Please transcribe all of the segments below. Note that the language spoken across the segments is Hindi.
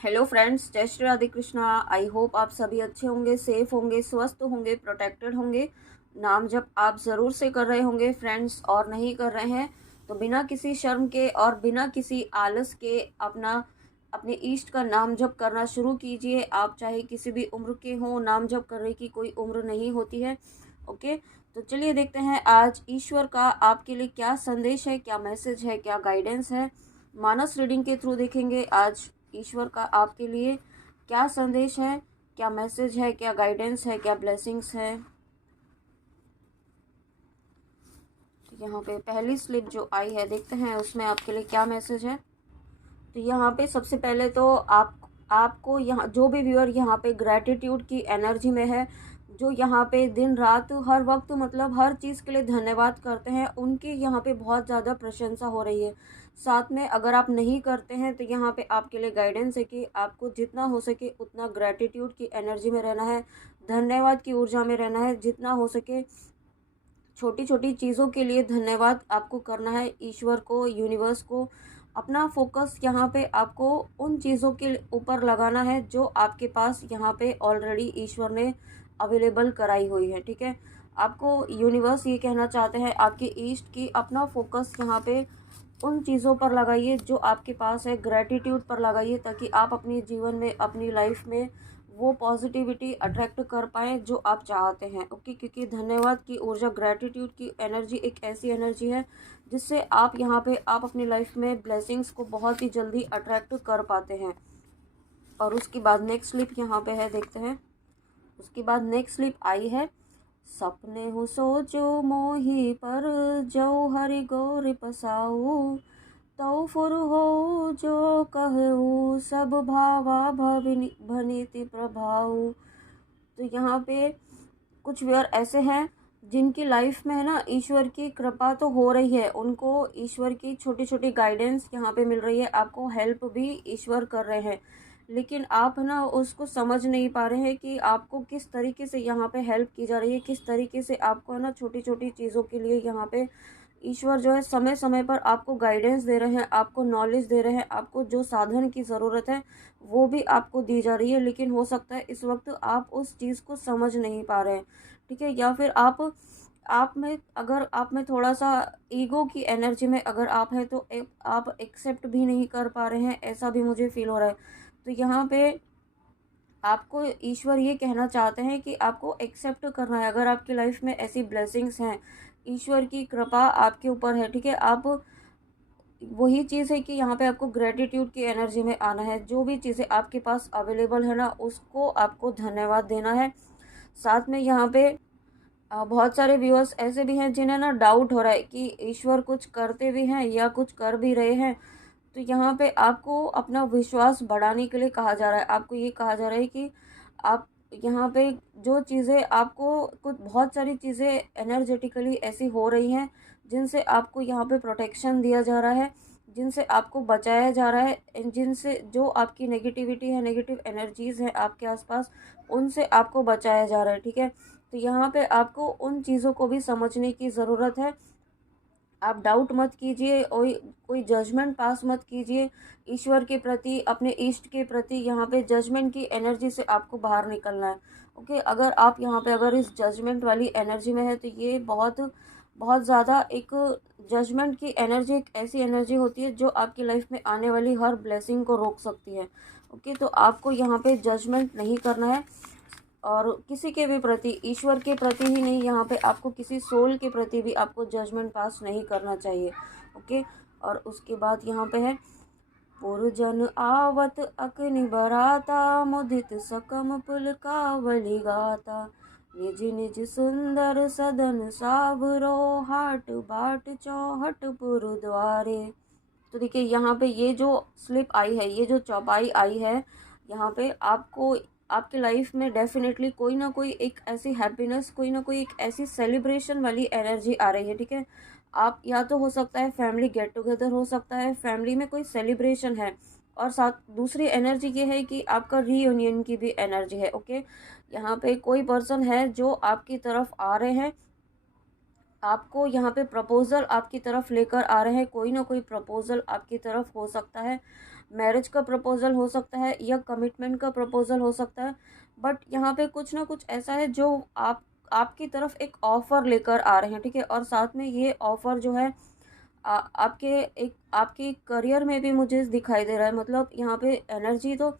हेलो फ्रेंड्स, जय श्री राधे कृष्णा। आई होप आप सभी अच्छे होंगे, सेफ होंगे, स्वस्थ होंगे, प्रोटेक्टेड होंगे। नाम जब आप ज़रूर से कर रहे होंगे फ्रेंड्स, और नहीं कर रहे हैं तो बिना किसी शर्म के और बिना किसी आलस के अपने इष्ट का नाम जप करना शुरू कीजिए। आप चाहे किसी भी उम्र के हों, नाम जप करने की कोई उम्र नहीं होती है। ओके, तो चलिए देखते हैं आज ईश्वर का आपके लिए क्या संदेश है, क्या मैसेज है, क्या गाइडेंस है। मानस रीडिंग के थ्रू देखेंगे आज ईश्वर का आपके लिए क्या संदेश है, क्या मैसेज है, क्या गाइडेंस है, क्या ब्लेसिंग्स है। तो यहाँ पे पहली स्लिप जो आई है, देखते हैं उसमें आपके लिए क्या मैसेज है। तो यहाँ पे सबसे पहले तो आपको यहाँ जो भी व्यूअर यहाँ पे ग्रैटिट्यूड की एनर्जी में है, जो यहाँ पे दिन रात हर वक्त मतलब हर चीज़ के लिए धन्यवाद करते हैं, उनकी यहाँ पे बहुत ज़्यादा प्रशंसा हो रही है। साथ में अगर आप नहीं करते हैं तो यहाँ पे आपके लिए गाइडेंस है कि आपको जितना हो सके उतना ग्रैटिट्यूड की एनर्जी में रहना है, धन्यवाद की ऊर्जा में रहना है। जितना हो सके छोटी छोटी चीज़ों के लिए धन्यवाद आपको करना है। ईश्वर को, यूनिवर्स को अपना फोकस यहाँ पे आपको उन चीज़ों के ऊपर लगाना है जो आपके पास यहाँ पे ऑलरेडी ईश्वर ने अवेलेबल कराई हुई है। ठीक है, आपको यूनिवर्स ये कहना चाहते हैं आपके ईस्ट की अपना फोकस यहाँ पे उन चीज़ों पर लगाइए जो आपके पास है, ग्रैटिट्यूड पर लगाइए, ताकि आप अपने जीवन में, अपनी लाइफ में वो पॉजिटिविटी अट्रैक्ट कर पाएँ जो आप चाहते हैं। ओके, क्योंकि धन्यवाद की ऊर्जा, ग्रैटिट्यूड की एनर्जी एक ऐसी एनर्जी है जिससे आप यहाँ पे आप अपनी लाइफ में ब्लेसिंग्स को बहुत ही जल्दी अट्रैक्ट कर पाते हैं। और उसके बाद नेक्स्ट स्लिप यहाँ पे है, देखते हैं। उसके बाद नेक्स्ट स्लिप आई है, सपने हो सोचो मोही पर जो हरि गौर पसाऊ, तो फुर हो जो कहू सब भावा भनिति प्रभाऊ। तो यहाँ पे कुछ व्यक्ति ऐसे हैं जिनकी लाइफ में है ना ईश्वर की कृपा तो हो रही है, उनको ईश्वर की छोटी छोटी गाइडेंस यहाँ पे मिल रही है, आपको हेल्प भी ईश्वर कर रहे हैं, लेकिन आप है ना उसको समझ नहीं पा रहे हैं कि आपको किस तरीके से यहाँ पे हेल्प की जा रही है, किस तरीके से आपको है ना छोटी छोटी चीज़ों के लिए यहाँ पे ईश्वर जो है समय समय पर आपको गाइडेंस दे रहे हैं, आपको नॉलेज दे रहे हैं, आपको जो साधन की ज़रूरत है वो भी आपको दी जा रही है। लेकिन हो सकता है इस वक्त आप उस चीज़ को समझ नहीं पा रहे हैं। ठीक है, या फिर आप में थोड़ा सा ईगो की एनर्जी में अगर आप हैं तो आप एक्सेप्ट भी नहीं कर पा रहे हैं, ऐसा भी मुझे फील हो रहा है। तो यहाँ पे आपको ईश्वर ये कहना चाहते हैं कि आपको एक्सेप्ट करना है। अगर आपकी लाइफ में ऐसी ब्लेसिंग्स हैं, ईश्वर की कृपा आपके ऊपर है, ठीक है, आप वही चीज़ है कि यहाँ पे आपको ग्रेटिट्यूड की एनर्जी में आना है। जो भी चीज़ें आपके पास अवेलेबल है ना, उसको आपको धन्यवाद देना है। साथ में यहाँ पे बहुत सारे व्यूअर्स ऐसे भी हैं जिन्हें ना डाउट हो रहा है कि ईश्वर कुछ करते भी हैं या कुछ कर भी रहे हैं। तो यहाँ पे आपको अपना विश्वास बढ़ाने के लिए कहा जा रहा है, आपको ये कहा जा रहा है कि आप यहाँ पे जो चीज़ें आपको, कुछ बहुत सारी चीज़ें एनर्जेटिकली ऐसी हो रही हैं जिनसे आपको यहाँ पे प्रोटेक्शन दिया जा रहा है, जिनसे आपको बचाया जा रहा है, जिनसे जो आपकी नेगेटिविटी है, नेगेटिव एनर्जीज़ हैं आपके आसपास, उनसे आपको बचाया जा रहा है। ठीक है, तो यहाँ पे आपको उन चीज़ों को भी समझने की ज़रूरत है। आप डाउट मत कीजिए, कोई जजमेंट पास मत कीजिए ईश्वर के प्रति, अपने इष्ट के प्रति। यहाँ पे जजमेंट की एनर्जी से आपको बाहर निकलना है। ओके, अगर आप यहाँ पे अगर इस जजमेंट वाली एनर्जी में है तो ये बहुत बहुत ज़्यादा एक जजमेंट की एनर्जी एक ऐसी एनर्जी होती है जो आपकी लाइफ में आने वाली हर ब्लेसिंग को रोक सकती है। ओके, तो आपको यहाँ पे जजमेंट नहीं करना है, और किसी के भी प्रति, ईश्वर के प्रति ही नहीं, यहाँ पे आपको किसी सोल के प्रति भी आपको जजमेंट पास नहीं करना चाहिए। ओके, और उसके बाद यहाँ पे है, पुरजन आवत अग्नि बराता, मुदित सकम पुलकावली गाता, निज निज सुंदर सदन सावरो, हाट बाट चौहट पुर द्वारे। तो देखिए यहाँ पे ये जो स्लिप आई है, ये जो चौपाई आई है, यहाँ पे आपको आपकी लाइफ में डेफिनेटली कोई ना कोई एक ऐसी हैप्पीनेस, कोई ना कोई एक ऐसी सेलिब्रेशन वाली एनर्जी आ रही है। ठीक है, आप या तो हो सकता है फैमिली गेट टुगेदर हो सकता है, फैमिली में कोई सेलिब्रेशन है, और साथ दूसरी एनर्जी ये है कि आपका रीयूनियन की भी एनर्जी है। ओके, यहाँ पे कोई पर्सन है जो आपकी तरफ आ रहे हैं, आपको यहाँ पे प्रपोज़ल आपकी तरफ लेकर आ रहे हैं, कोई ना कोई प्रपोज़ल आपकी तरफ हो सकता है। मैरिज का प्रपोज़ल हो सकता है या कमिटमेंट का प्रपोज़ल हो सकता है। बट यहाँ पे कुछ ना कुछ ऐसा है जो आपकी तरफ एक ऑफ़र लेकर आ रहे हैं, ठीक है? और साथ में ये ऑफ़र जो है आपके करियर में भी मुझे दिखाई दे रहा है। मतलब यहाँ पे एनर्जी तो,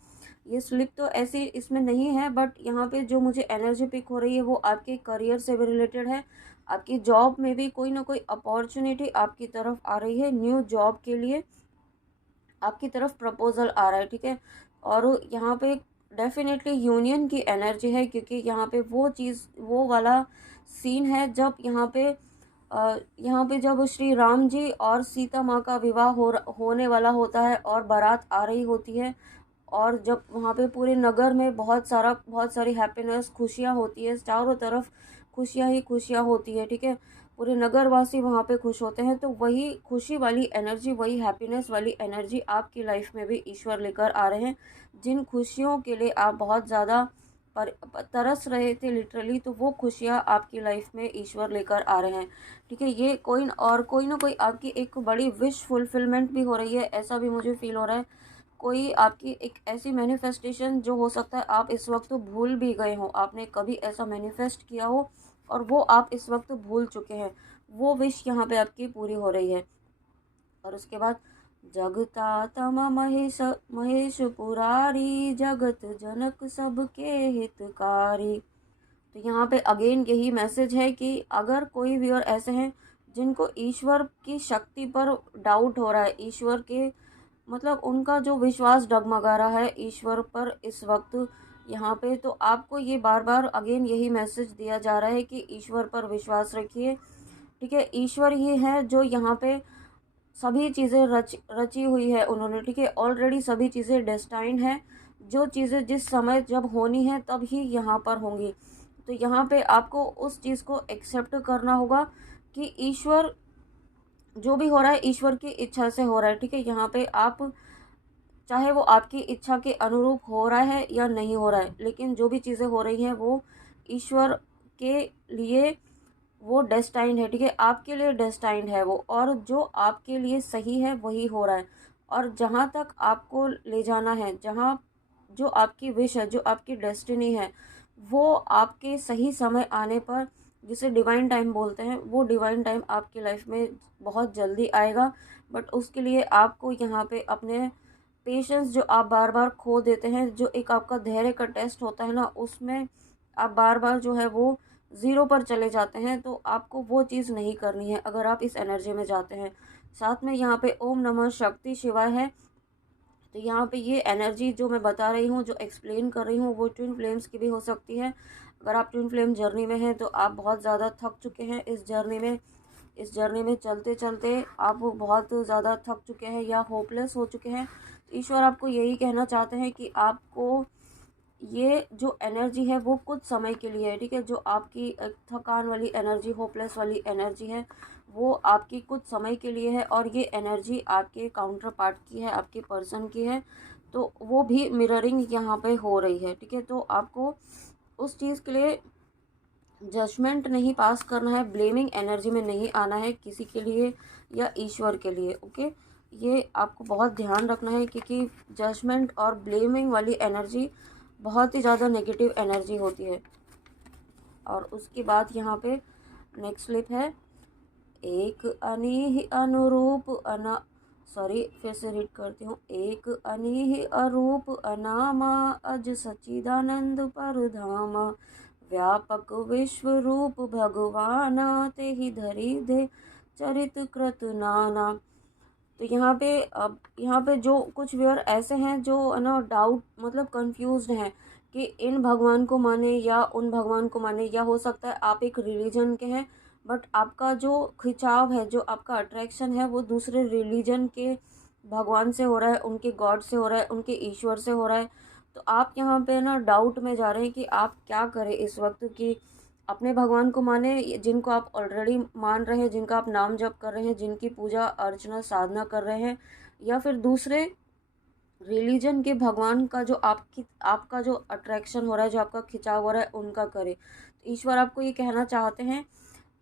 ये स्लिप तो ऐसी इसमें नहीं है, बट यहाँ पे जो मुझे एनर्जी पिक हो रही है वो आपके करियर से भी रिलेटेड है। आपकी जॉब में भी कोई ना कोई अपॉर्चुनिटी आपकी तरफ आ रही है, न्यू जॉब के लिए आपकी तरफ प्रपोजल आ रहा है, ठीक है। और यहाँ पे डेफिनेटली यूनियन की एनर्जी है, क्योंकि यहाँ पे वो चीज़, वो वाला सीन है जब यहाँ पे जब श्री राम जी और सीता माँ का विवाह होने वाला होता है और बारात आ रही होती है, और जब वहाँ पे पूरे नगर में बहुत सारी हैप्पीनेस, खुशियाँ होती है, चारों तरफ खुशियाँ ही खुशियाँ होती है, ठीक है। पूरे नगरवासी वहाँ पे खुश होते हैं, तो वही खुशी वाली एनर्जी, वही हैप्पीनेस वाली एनर्जी आपकी लाइफ में भी ईश्वर लेकर आ रहे हैं। जिन खुशियों के लिए आप बहुत ज़्यादा पर तरस रहे थे लिटरली, तो वो खुशियाँ आपकी लाइफ में ईश्वर लेकर आ रहे हैं, ठीक है। ये कोई ना कोई आपकी एक बड़ी विश फुलफिलमेंट भी हो रही है, ऐसा भी मुझे फील हो रहा है। कोई आपकी एक ऐसी मैनिफेस्टेशन जो हो सकता है आप इस वक्त तो भूल भी गए हो, आपने कभी ऐसा मैनिफेस्ट किया हो और वो आप इस वक्त भूल चुके हैं, वो विश यहाँ पे आपकी पूरी हो रही है। और उसके बाद जगता तम महेश पुरारी, जगत जनक सबके हितकारी। तो यहाँ पे अगेन यही मैसेज है कि अगर कोई व्यूअर ऐसे हैं जिनको ईश्वर की शक्ति पर डाउट हो रहा है, ईश्वर के मतलब उनका जो विश्वास डगमगा रहा है ईश्वर पर इस वक्त, यहाँ पे तो आपको ये बार बार अगेन यही मैसेज दिया जा रहा है कि ईश्वर पर विश्वास रखिए, ठीक है। ईश्वर ही है जो यहाँ पे सभी चीज़ें रची हुई है उन्होंने, ठीक है। ऑलरेडी सभी चीज़ें डेस्टाइंड है, जो चीज़ें जिस समय जब होनी है तब ही यहाँ पर होंगी। तो यहाँ पे आपको उस चीज़ को एक्सेप्ट करना होगा कि ईश्वर, जो भी हो रहा है ईश्वर की इच्छा से हो रहा है, ठीक है। यहाँ पे आप, चाहे वो आपकी इच्छा के अनुरूप हो रहा है या नहीं हो रहा है, लेकिन जो भी चीज़ें हो रही हैं वो ईश्वर के लिए वो डेस्टाइंड है, ठीक है। आपके लिए डेस्टाइंड है वो, और जो आपके लिए सही है वही हो रहा है। और जहाँ तक आपको ले जाना है, जहाँ जो आपकी विश है, जो आपकी डेस्टिनी है, वो आपके सही समय आने पर, जिसे डिवाइन टाइम बोलते हैं, वो डिवाइन टाइम आपकी लाइफ में बहुत जल्दी आएगा। बट उसके लिए आपको यहाँ पे अपने पेशेंस जो आप बार बार खो देते हैं, जो एक आपका धैर्य का टेस्ट होता है ना, उसमें आप बार बार जो है वो ज़ीरो पर चले जाते हैं, तो आपको वो चीज़ नहीं करनी है अगर आप इस एनर्जी में जाते हैं। साथ में यहाँ पे ओम नमः शक्ति शिवाय है। तो यहाँ पे ये एनर्जी जो मैं बता रही हूँ, जो एक्सप्लेन कर रही हूँ, वो ट्विन फ्लेम्स की भी हो सकती है। अगर आप ट्विन फ्लेम जर्नी में हैं तो आप बहुत ज़्यादा थक चुके हैं इस जर्नी में चलते चलते आप बहुत ज़्यादा थक चुके हैं या होपलेस हो चुके हैं। ईश्वर आपको यही कहना चाहते हैं कि आपको ये जो एनर्जी है वो कुछ समय के लिए है, ठीक है। जो आपकी थकान वाली एनर्जी, होपलेस वाली एनर्जी है, वो आपकी कुछ समय के लिए है, और ये एनर्जी आपके काउंटर पार्ट की है, आपके पर्सन की है, तो वो भी मिररिंग यहाँ पे हो रही है, ठीक है। तो आपको उस चीज़ के लिए जजमेंट नहीं पास करना है, ब्लेमिंग एनर्जी में नहीं आना है किसी के लिए या ईश्वर के लिए, ओके। ये आपको बहुत ध्यान रखना है, क्योंकि जजमेंट और ब्लेमिंग वाली एनर्जी बहुत ही ज़्यादा नेगेटिव एनर्जी होती है। और उसके बाद यहाँ पे नेक्स्ट स्लिप है, एक अनीह अनुरूप अना सॉरी फिर से रीड करती हूँ। एक अनीह अरूप अनामा, अज सच्चिदानंद परधामा, व्यापक विश्व रूप भगवाना, ते ही धरी दे चरित कृत नाना। तो यहाँ पे जो कुछ व्यूअर ऐसे हैं जो है ना डाउट, मतलब कंफ्यूज्ड हैं कि इन भगवान को माने या उन भगवान को माने, या हो सकता है आप एक रिलीजन के हैं बट आपका जो खिंचाव है, जो आपका अट्रैक्शन है, वो दूसरे रिलीजन के भगवान से हो रहा है, उनके गॉड से हो रहा है, उनके ईश्वर से हो रहा है। तो आप यहाँ पे ना डाउट में जा रहे हैं कि आप क्या करें इस वक्त, कि अपने भगवान को माने जिनको आप ऑलरेडी मान रहे हैं, जिनका आप नाम जप कर रहे हैं, जिनकी पूजा अर्चना साधना कर रहे हैं, या फिर दूसरे रिलीजन के भगवान का जो आपका जो अट्रैक्शन हो रहा है, जो आपका खिंचाव हो रहा है, उनका करें। तो ईश्वर आपको ये कहना चाहते हैं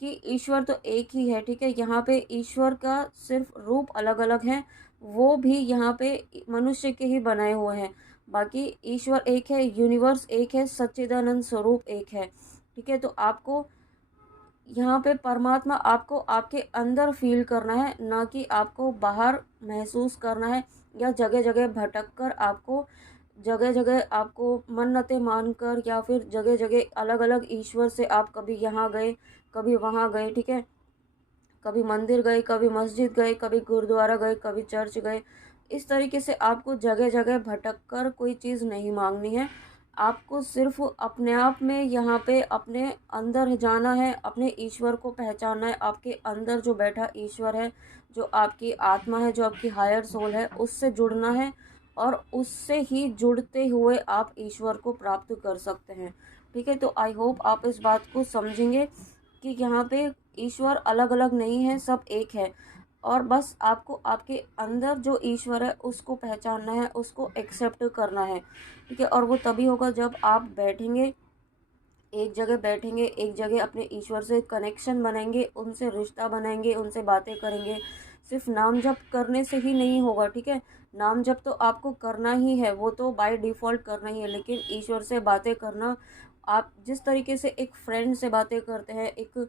कि ईश्वर तो एक ही है, ठीक है। यहाँ पे ईश्वर का सिर्फ रूप अलग अलग है, वो भी यहाँ पे मनुष्य के ही बनाए हुए हैं। बाकी ईश्वर एक है, यूनिवर्स एक है, सच्चिदानंद स्वरूप एक है। ठीक है, तो आपको यहाँ पे परमात्मा आपको आपके अंदर फील करना है, ना कि आपको बाहर महसूस करना है, या जगह जगह भटक कर आपको, जगह जगह आपको मन्नतें मानकर, या फिर जगह जगह अलग अलग ईश्वर से आप कभी यहाँ गए, कभी वहाँ गए। ठीक है, कभी मंदिर गए, कभी मस्जिद गए, कभी गुरुद्वारा गए, कभी चर्च गए। इस तरीके से आपको जगह जगह भटक कर कोई चीज़ नहीं मांगनी है। आपको सिर्फ अपने आप में यहाँ पे अपने अंदर जाना है, अपने ईश्वर को पहचानना है। आपके अंदर जो बैठा ईश्वर है, जो आपकी आत्मा है, जो आपकी हायर सोल है, उससे जुड़ना है, और उससे ही जुड़ते हुए आप ईश्वर को प्राप्त कर सकते हैं। ठीक है, तो आई होप आप इस बात को समझेंगे कि यहाँ पे ईश्वर अलग अलग नहीं है, सब एक है। और बस आपको आपके अंदर जो ईश्वर है उसको पहचानना है, उसको एक्सेप्ट करना है। ठीक है, और वो तभी होगा जब आप बैठेंगे, एक जगह बैठेंगे, एक जगह अपने ईश्वर से कनेक्शन बनाएंगे, उनसे रिश्ता बनाएंगे, उनसे बातें करेंगे। सिर्फ नाम जप करने से ही नहीं होगा। ठीक है, नाम जप तो आपको करना ही है, वो तो बाय डिफ़ॉल्ट करना ही है, लेकिन ईश्वर से बातें करना, आप जिस तरीके से एक फ्रेंड से बातें करते हैं, एक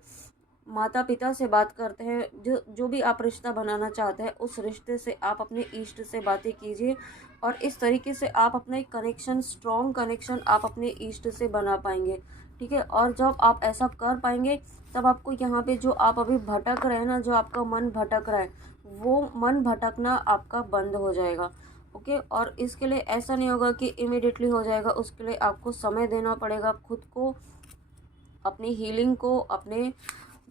माता पिता से बात करते हैं, जो जो भी आप रिश्ता बनाना चाहते हैं, उस रिश्ते से आप अपने इष्ट से बातें कीजिए, और इस तरीके से आप अपना एक कनेक्शन, स्ट्रॉन्ग कनेक्शन आप अपने इष्ट से बना पाएंगे। ठीक है, और जब आप ऐसा कर पाएंगे, तब आपको यहाँ पे जो आप अभी भटक रहे हैं ना, जो आपका मन भटक रहा है, वो मन भटकना आपका बंद हो जाएगा। ओके, और इसके लिए ऐसा नहीं होगा कि इमिडिएटली हो जाएगा, उसके लिए आपको समय देना पड़ेगा खुद को, अपनी हीलिंग को, अपने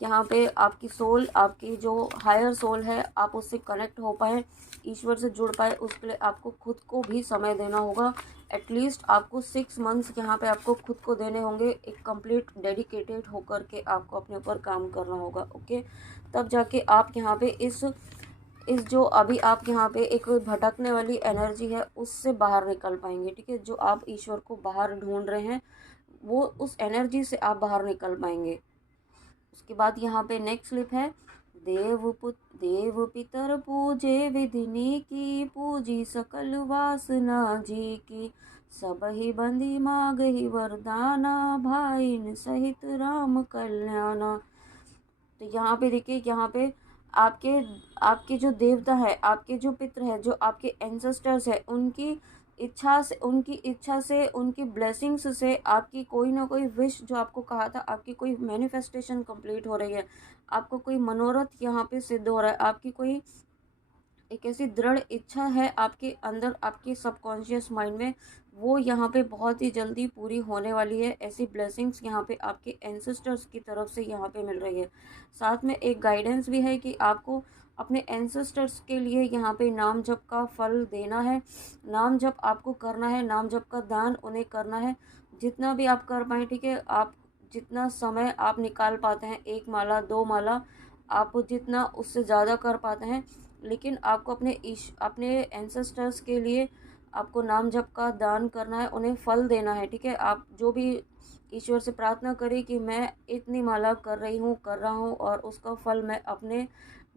यहाँ पे आपकी सोल, आपकी जो हायर सोल है, आप उससे कनेक्ट हो पाए, ईश्वर से जुड़ पाए, उसके लिए आपको खुद को भी समय देना होगा। एटलीस्ट आपको 6 मंथ्स यहाँ पे आपको खुद को देने होंगे, एक कंप्लीट डेडिकेटेड होकर के आपको अपने ऊपर काम करना होगा। ओके, तब जाके आप यहाँ पे इस जो अभी आप यहाँ पे एक भटकने वाली एनर्जी है, उससे बाहर निकल पाएंगे। ठीक है, जो आप ईश्वर को बाहर ढूंढ रहे हैं, वो उस एनर्जी से आप बाहर निकल पाएंगे। उसके बाद यहाँ पे नेक्स्ट स्लिप है, देव पितर पूजे विधिनी की, पूजी सकल वासना जी की, सब ही बंदी मांगहि वरदाना, भाईन सहित राम कल्याणा। तो यहाँ पे देखिए, यहाँ पे आपके आपके जो देवता है, आपके जो पितर है, जो आपके एंसेस्टर्स है, उनकी इच्छा से, उनकी ब्लेसिंग्स से आपकी कोई ना कोई विश, जो आपको कहा था, आपकी कोई मैनिफेस्टेशन कंप्लीट हो रही है, आपको कोई मनोरथ यहाँ पे सिद्ध हो रहा है, आपकी कोई एक ऐसी दृढ़ इच्छा है आपके अंदर, आपके सबकॉन्शियस माइंड में, वो यहाँ पे बहुत ही जल्दी पूरी होने वाली है। ऐसी ब्लेसिंग्स यहाँ पे आपके एंसेस्टर्स की तरफ से यहाँ पे मिल रही है। साथ में एक गाइडेंस भी है कि आपको अपने एंसेस्टर्स के लिए यहाँ पे नाम जप का फल देना है, नाम जप आपको करना है, नाम जप का दान उन्हें करना है, जितना भी आप कर पाएँ। ठीक है, आप जितना समय आप निकाल पाते हैं, 1 माला 2 माला, आप जितना उससे ज़्यादा कर पाते हैं, लेकिन आपको अपने एंसेस्टर्स के लिए आपको नाम जप का दान करना है, उन्हें फल देना है। ठीक है, आप जो भी ईश्वर से प्रार्थना करें कि मैं इतनी माला कर रही हूँ, कर रहा हूँ, और उसका फल मैं अपने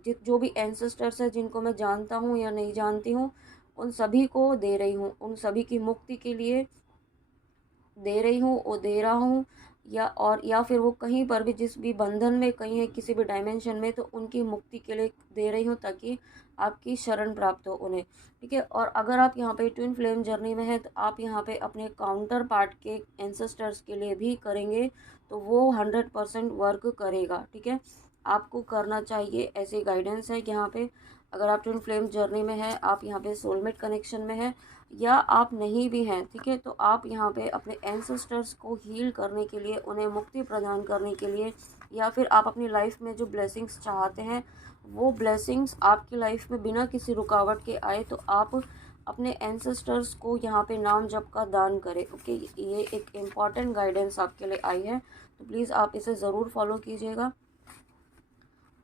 जो भी एंसेस्टर्स है, जिनको मैं जानता हूँ या नहीं जानती हूँ, उन सभी को दे रही हूँ, उन सभी की मुक्ति के लिए दे रही हूँ, वो दे रहा हूँ, या फिर वो कहीं पर भी, जिस भी बंधन में कहीं है, किसी भी डायमेंशन में, तो उनकी मुक्ति के लिए दे रही हूँ, ताकि आपकी शरण प्राप्त हो उन्हें। ठीक है, और अगर आप यहाँ पे ट्विन फ्लेम जर्नी में हैं, तो आप यहाँ पे अपने काउंटर पार्ट के एंसेस्टर्स के लिए भी करेंगे, तो वो 100% वर्क करेगा। ठीक है, आपको करना चाहिए, ऐसी गाइडेंस है यहाँ पे। अगर आप ट्विन फ्लेम जर्नी में हैं, आप यहाँ पे सोलमेट कनेक्शन में हैं, या आप नहीं भी हैं, ठीक है, तो आप यहाँ पे अपने एंसेस्टर्स को हील करने के लिए, उन्हें मुक्ति प्रदान करने के लिए, या फिर आप अपनी लाइफ में जो ब्लेसिंग्स चाहते हैं, वो ब्लेसिंग्स आपकी लाइफ में बिना किसी रुकावट के आए, तो आप अपने एंसेस्टर्स को यहाँ पे नाम जप का दान करें। ओके, ये एक इम्पॉर्टेंट गाइडेंस आपके लिए आई है, तो प्लीज़ आप इसे ज़रूर फॉलो कीजिएगा।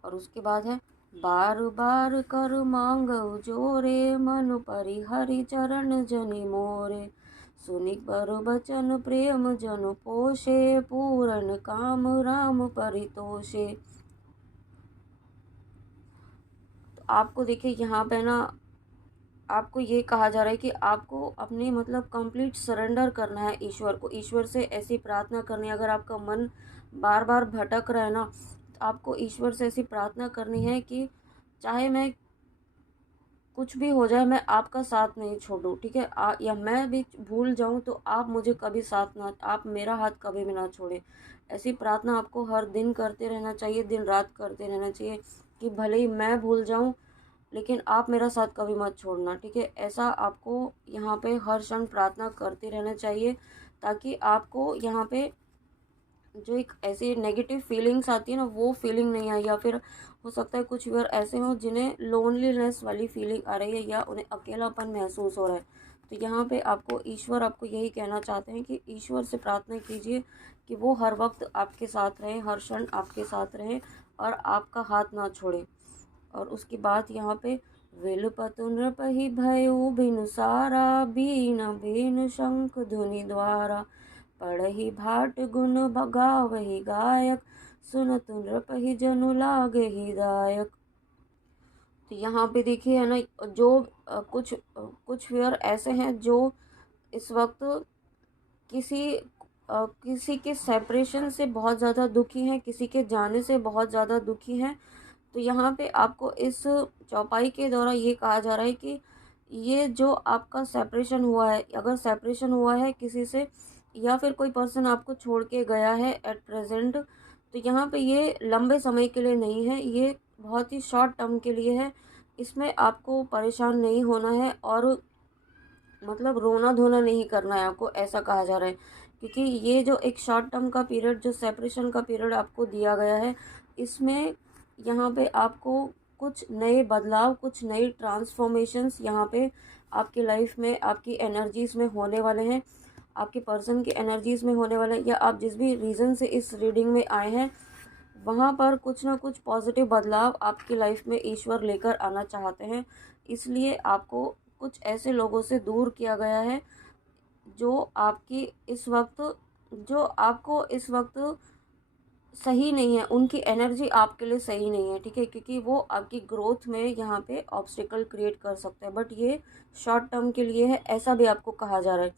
और उसके बाद है, बार बार कर मांगव जोरे, मन परिहरि चरण जनि मोरे, सुनि बर बचन प्रेम जन पोषे, पूरन काम राम परितोषे। तो आपको देखिए यहाँ पे ना आपको ये कहा जा रहा है कि आपको अपने मतलब कंप्लीट सरेंडर करना है ईश्वर को, ईश्वर से ऐसी प्रार्थना करनी है। अगर आपका मन बार बार भटक रहा है ना, तो आपको ईश्वर से ऐसी प्रार्थना करनी है कि चाहे मैं कुछ भी हो जाए, मैं आपका साथ नहीं छोड़ूं, ठीक है। या मैं भी भूल जाऊं तो आप मुझे कभी साथ ना, आप मेरा हाथ कभी भी ना छोड़ें। ऐसी प्रार्थना आपको हर दिन करते रहना चाहिए, दिन रात करते रहना चाहिए कि भले ही मैं भूल जाऊं, लेकिन आप मेरा साथ कभी मत छोड़ना, ठीक है। ऐसा आपको यहाँ पे हर क्षण प्रार्थना करते रहना चाहिए, ताकि आपको यहाँ पे जो एक ऐसी नेगेटिव फीलिंग्स आती है ना, वो फीलिंग नहीं आई। या फिर हो सकता है कुछ व्यूअर ऐसे हों जिन्हें लोनलीनेस वाली फीलिंग आ रही है, या उन्हें अकेलापन महसूस हो रहा है। तो यहाँ पे आपको ईश्वर आपको यही कहना चाहते हैं कि ईश्वर से प्रार्थना कीजिए कि वो हर वक्त आपके साथ रहे, हर क्षण आपके साथ रहे और आपका हाथ ना छोड़े। और उसके बाद यहाँ पे विलपतु नृपहि भयउ बिनु सारा, बीन बीन शंख धुनि द्वारा, पढ़हि भाट गुण गावहि गायक, सुनतु नृपहि जनु लागहि दायक। तो यहाँ पे देखिए है ना, जो कुछ व्यूअर ऐसे हैं जो इस वक्त किसी के सेपरेशन से बहुत ज़्यादा दुखी हैं, किसी के जाने से बहुत ज़्यादा दुखी हैं। तो यहाँ पे आपको इस चौपाई के द्वारा ये कहा जा रहा है कि ये जो आपका सेपरेशन हुआ है, अगर सेपरेशन हुआ है किसी से, या फिर कोई पर्सन आपको छोड़ के गया है एट प्रेजेंट, तो यहाँ पे ये लंबे समय के लिए नहीं है, ये बहुत ही शॉर्ट टर्म के लिए है। इसमें आपको परेशान नहीं होना है और मतलब रोना धोना नहीं करना है आपको, ऐसा कहा जा रहा है। क्योंकि ये जो एक शॉर्ट टर्म का पीरियड, जो सेपरेशन का पीरियड आपको दिया गया है, इसमें यहाँ पे आपको कुछ नए बदलाव, कुछ नई ट्रांसफॉर्मेशंस यहाँ पे आपकी लाइफ में, आपकी एनर्जीज़ में होने वाले हैं, आपके पर्सन की एनर्जीज़ में होने वाले हैं। या आप जिस भी रीज़न से इस रीडिंग में आए हैं, वहाँ पर कुछ ना कुछ पॉजिटिव बदलाव आपकी लाइफ में ईश्वर लेकर आना चाहते हैं। इसलिए आपको कुछ ऐसे लोगों से दूर किया गया है जो आपकी इस वक्त जो आपको इस वक्त सही नहीं है, उनकी एनर्जी आपके लिए सही नहीं है, ठीक है। क्योंकि वो आपकी ग्रोथ में यहाँ पे ऑब्स्टिकल क्रिएट कर सकते हैं, बट ये शॉर्ट टर्म के लिए है, ऐसा भी आपको कहा जा रहा है।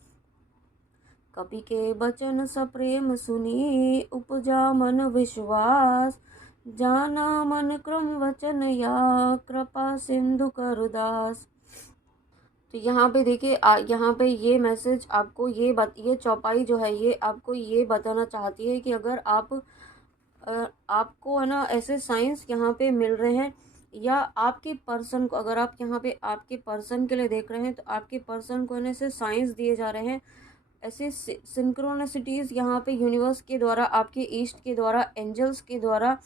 कपि के बचन सप्रेम सुनी, उपजा मन विश्वास, जाना मन क्रम वचन या, कृपा सिंधु करदास। तो यहाँ पे देखिए, यहाँ पे ये मैसेज आपको ये चौपाई जो है, ये आपको ये बताना चाहती है कि अगर आपको है ना ऐसे साइंस यहाँ पे मिल रहे हैं, या आपके पर्सन को, अगर आप यहाँ पे आपके पर्सन के लिए देख रहे हैं, तो आपके पर्सन को ऐसे साइंस दिए जा रहे हैं, ऐसे सिंक्रोनिसिटीज़ यहाँ पे यूनिवर्स के द्वारा, आपके ईस्ट के द्वारा, एंजल्स के द्वारा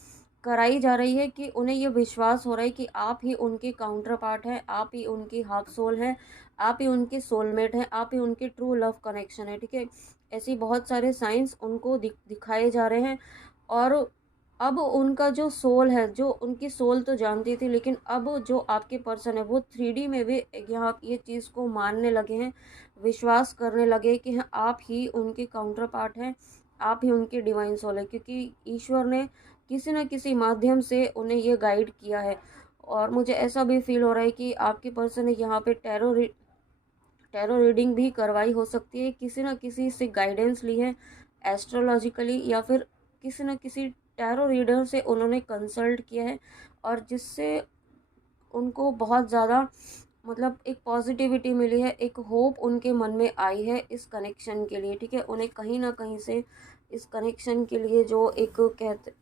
कराई जा रही है कि उन्हें ये विश्वास हो रहा है कि आप ही उनके काउंटर पार्ट हैं, आप ही उनकी हाफ सोल हैं, आप ही उनके सोलमेट हैं, आप ही उनके ट्रू लव कनेक्शन है, ठीक है। ऐसी बहुत सारे साइंस उनको दिखाए जा रहे हैं। और अब उनका जो सोल है, जो उनकी सोल तो जानती थी, लेकिन अब जो आपके पर्सन है वो 3D में भी यहाँ ये चीज़ को मानने लगे हैं, विश्वास करने लगे कि हाँ, आप ही उनके काउंटर पार्ट हैं, आप ही उनकी डिवाइन सोल है। क्योंकि ईश्वर ने किसी न किसी माध्यम से उन्हें ये गाइड किया है। और मुझे ऐसा भी फील हो रहा है कि आपके पर्सन ने यहाँ पे टैरो रीडिंग भी करवाई हो सकती है, किसी न किसी से गाइडेंस ली है एस्ट्रोलॉजिकली, या फिर किसी न किसी टैरो रीडर से उन्होंने कंसल्ट किया है, और जिससे उनको बहुत ज़्यादा मतलब एक पॉजिटिविटी मिली है, एक होप उनके मन में आई है इस कनेक्शन के लिए, ठीक है। उन्हें कहीं ना कहीं से इस कनेक्शन के लिए जो एक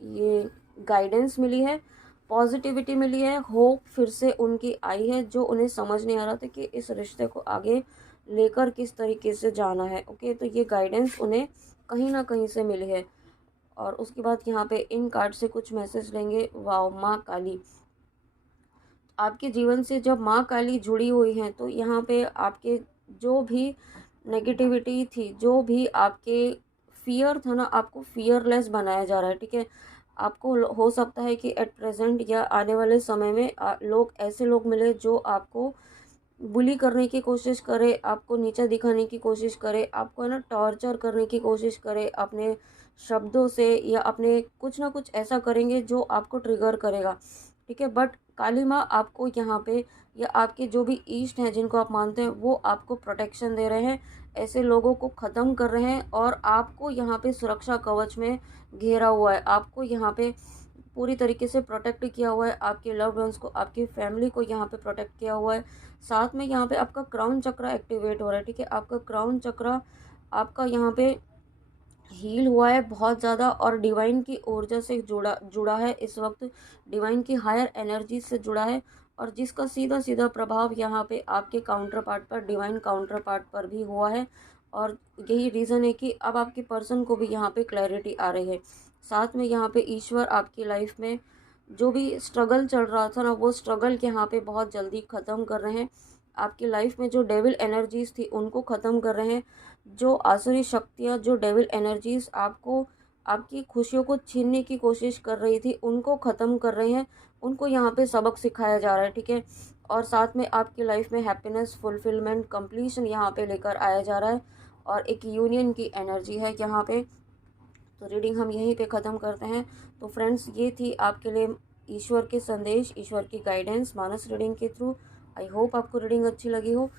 ये गाइडेंस मिली है, पॉजिटिविटी मिली है, होप फिर से उनकी आई है, जो उन्हें समझ नहीं आ रहा था कि इस रिश्ते को आगे लेकर किस तरीके से जाना है। ओके, तो ये गाइडेंस उन्हें कहीं ना कहीं से मिली है। और उसके बाद यहाँ पे इन कार्ड से कुछ मैसेज लेंगे। वाओ, माँ काली, आपके जीवन से जब माँ काली जुड़ी हुई हैं, तो यहाँ पे आपके जो भी नेगेटिविटी थी, जो भी आपके फियर था ना, आपको फियरलेस बनाया जा रहा है, ठीक है। आपको हो सकता है कि एट प्रेजेंट या आने वाले समय में ऐसे लोग मिले जो आपको बुली करने की कोशिश करे, आपको नीचा दिखाने की कोशिश करे, आपको है ना टॉर्चर करने की कोशिश करे अपने शब्दों से, या अपने कुछ ना कुछ ऐसा करेंगे जो आपको ट्रिगर करेगा, ठीक है। बट काली माँ आपको यहाँ पे या आपके जो भी ईष्ट हैं जिनको आप मानते हैं वो आपको प्रोटेक्शन दे रहे हैं, ऐसे लोगों को ख़त्म कर रहे हैं और आपको यहाँ पे सुरक्षा कवच में घेरा हुआ है। आपको यहाँ पे पूरी तरीके से प्रोटेक्ट किया हुआ है, आपके लव्ड वंस को, आपकी फैमिली को यहाँ पे प्रोटेक्ट किया हुआ है। साथ में यहाँ पे आपका क्राउन चक्र एक्टिवेट हो रहा है, ठीक है। आपका क्राउन चक्र आपका यहाँ पे हील हुआ है बहुत ज़्यादा और डिवाइन की ऊर्जा से जुड़ा है इस वक्त, डिवाइन की हायर एनर्जी से जुड़ा है और जिसका सीधा सीधा प्रभाव यहाँ पे आपके काउंटर पार्ट पर, डिवाइन काउंटर पार्ट पर भी हुआ है। और यही रीज़न है कि अब आपके पर्सन को भी यहाँ पे क्लैरिटी आ रही है। साथ में यहाँ पे ईश्वर आपकी लाइफ में जो भी स्ट्रगल चल रहा था ना, वो स्ट्रगल के यहाँ पे बहुत जल्दी ख़त्म कर रहे हैं। आपकी लाइफ में जो डेविल एनर्जीज थी उनको ख़त्म कर रहे हैं। जो आसुरी शक्तियाँ, जो डेविल एनर्जीज आपको, आपकी खुशियों को छीनने की कोशिश कर रही थी, उनको ख़त्म कर रहे हैं। उनको यहाँ पे सबक सिखाया जा रहा है, ठीक है। और साथ में आपकी लाइफ में हैप्पीनेस, फुलफिलमेंट, कंप्लीशन यहाँ पे लेकर आया जा रहा है और एक यूनियन की एनर्जी है यहाँ पे। तो रीडिंग हम यहीं पे ख़त्म करते हैं। तो फ्रेंड्स, ये थी आपके लिए ईश्वर के संदेश, ईश्वर की गाइडेंस मानस रीडिंग के थ्रू। आई होप आपको रीडिंग अच्छी लगी हो।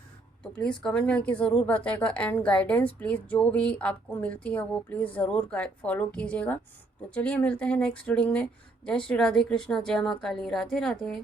तो प्लीज़ कमेंट में आके ज़रूर बताएगा एंड गाइडेंस प्लीज़ जो भी आपको मिलती है वो प्लीज़ ज़रूर फॉलो कीजिएगा। तो चलिए मिलते हैं नेक्स्ट रीडिंग में। जय श्री राधे कृष्णा, जय माँ काली, राधे राधे।